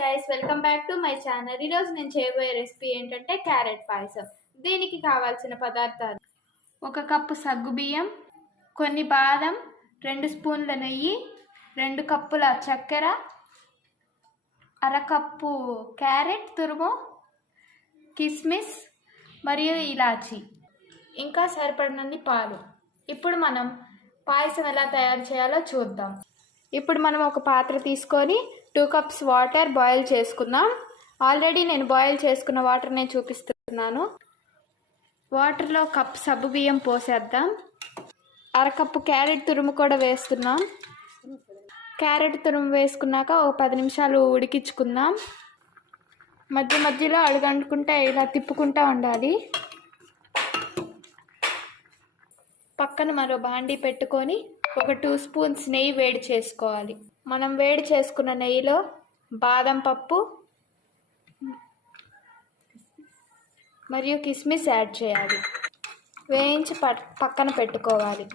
Guys, welcome back to my channel. ఈరోజు నేను చేయబోయే రెసిపీ ఏంటంటే క్యారెట్ పాయసం. దీనికి కావాల్సిన పదార్థాలు: 1 కప్పు సగ్గుబియ్యం, కొన్ని బాదం, 2 స్పూన్ల నెయ్యి, 2 కప్పుల చక్కెర, అరకప్పు క్యారెట్ తురుము, కిస్మిస్ మరియు ఇలాచి, ఇంకా సరిపడినన్ని పాలు. ఇప్పుడు మనం పాయసం ఎలా తయారు చేయాలో చూద్దాం. ఇప్పుడు మనం ఒక పాత్ర తీసుకొని 2 కప్స్ వాటర్ బాయిల్ చేసుకుందాం. ఆల్రెడీ నేను బాయిల్ చేసుకున్న వాటర్నే చూపిస్తున్నాను. వాటర్లో కప్ సబ్బు బియ్యం పోసేద్దాం. అరకప్పు క్యారెట్ తురుము కూడా వేస్తున్నాం. క్యారెట్ తురుము వేసుకున్నాక ఒక 10 నిమిషాలు ఉడికించుకుందాం. మధ్య మధ్యలో అడుగంటుకుంటే ఇలా తిప్పుకుంటూ ఉండాలి. పక్కన మరో బాండీ పెట్టుకొని ఒక 2 స్పూన్స్ నెయ్యి వేడి చేసుకోవాలి. మనం వేడి చేసుకున్న నెయ్యిలో బాదం పప్పు మరియు కిస్మిస్ యాడ్ చేయాలి. వేయించి పక్కన పెట్టుకోవాలి.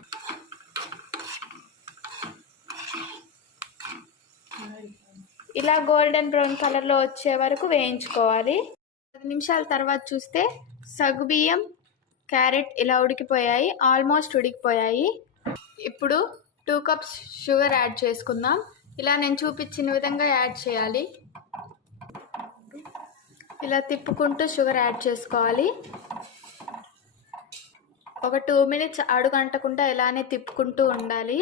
ఇలా గోల్డెన్ బ్రౌన్ కలర్లో వచ్చే వరకు వేయించుకోవాలి. 10 నిమిషాల తర్వాత చూస్తే సగ్గుబియ్యం, క్యారెట్ ఇలా ఉడికిపోయాయి, ఆల్మోస్ట్ ఉడికిపోయాయి. ఇప్పుడు 2 కప్స్ షుగర్ యాడ్ చేసుకుందాం. ఇలా నేను చూపించిన విధంగా యాడ్ చేయాలి. ఇలా తిప్పుకుంటూ షుగర్ యాడ్ చేసుకోవాలి. ఒక 2 మినిట్స్ అడుగంటకుండా ఇలానే తిప్పుకుంటూ ఉండాలి.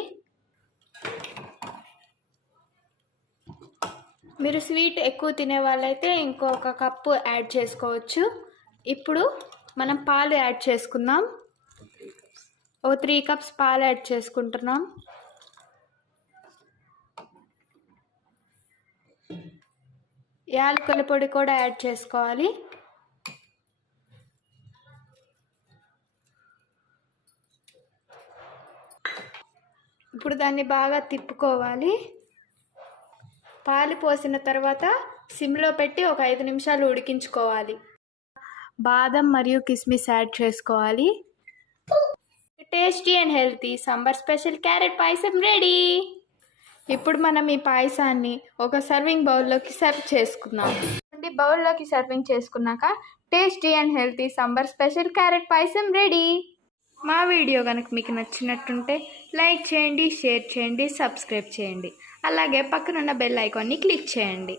మీరు స్వీట్ ఎక్కువ తినే వాళ్ళైతే ఇంకొక కప్పు యాడ్ చేసుకోవచ్చు. ఇప్పుడు మనం పాలు యాడ్ చేసుకుందాం. ఒక 3 కప్స్ పాలు యాడ్ చేసుకుంటున్నాం. యాలకుల పొడి కూడా యాడ్ చేసుకోవాలి. ఇప్పుడు దాన్ని బాగా తిప్పుకోవాలి. పాలు పోసిన తర్వాత సిమ్లో పెట్టి ఒక 5 నిమిషాలు ఉడికించుకోవాలి. బాదం మరియు కిస్మిస్ యాడ్ చేసుకోవాలి. Tasty and healthy summer special carrot payasam ready. ఇప్పుడు మనం ఈ పాయసాన్ని ఒక సర్వింగ్ బౌల్లోకి సర్వ్ చేసుకుందాం. బౌల్లోకి సర్వింగ్ చేసుకున్నాక tasty and healthy summer special carrot payasam ready. మా వీడియో కనుక మీకు నచ్చినట్టుంటే లైక్ చేయండి, షేర్ చేయండి, సబ్స్క్రైబ్ చేయండి. అలాగే పక్కనున్న బెల్ ఐకాన్ని క్లిక్ చేయండి.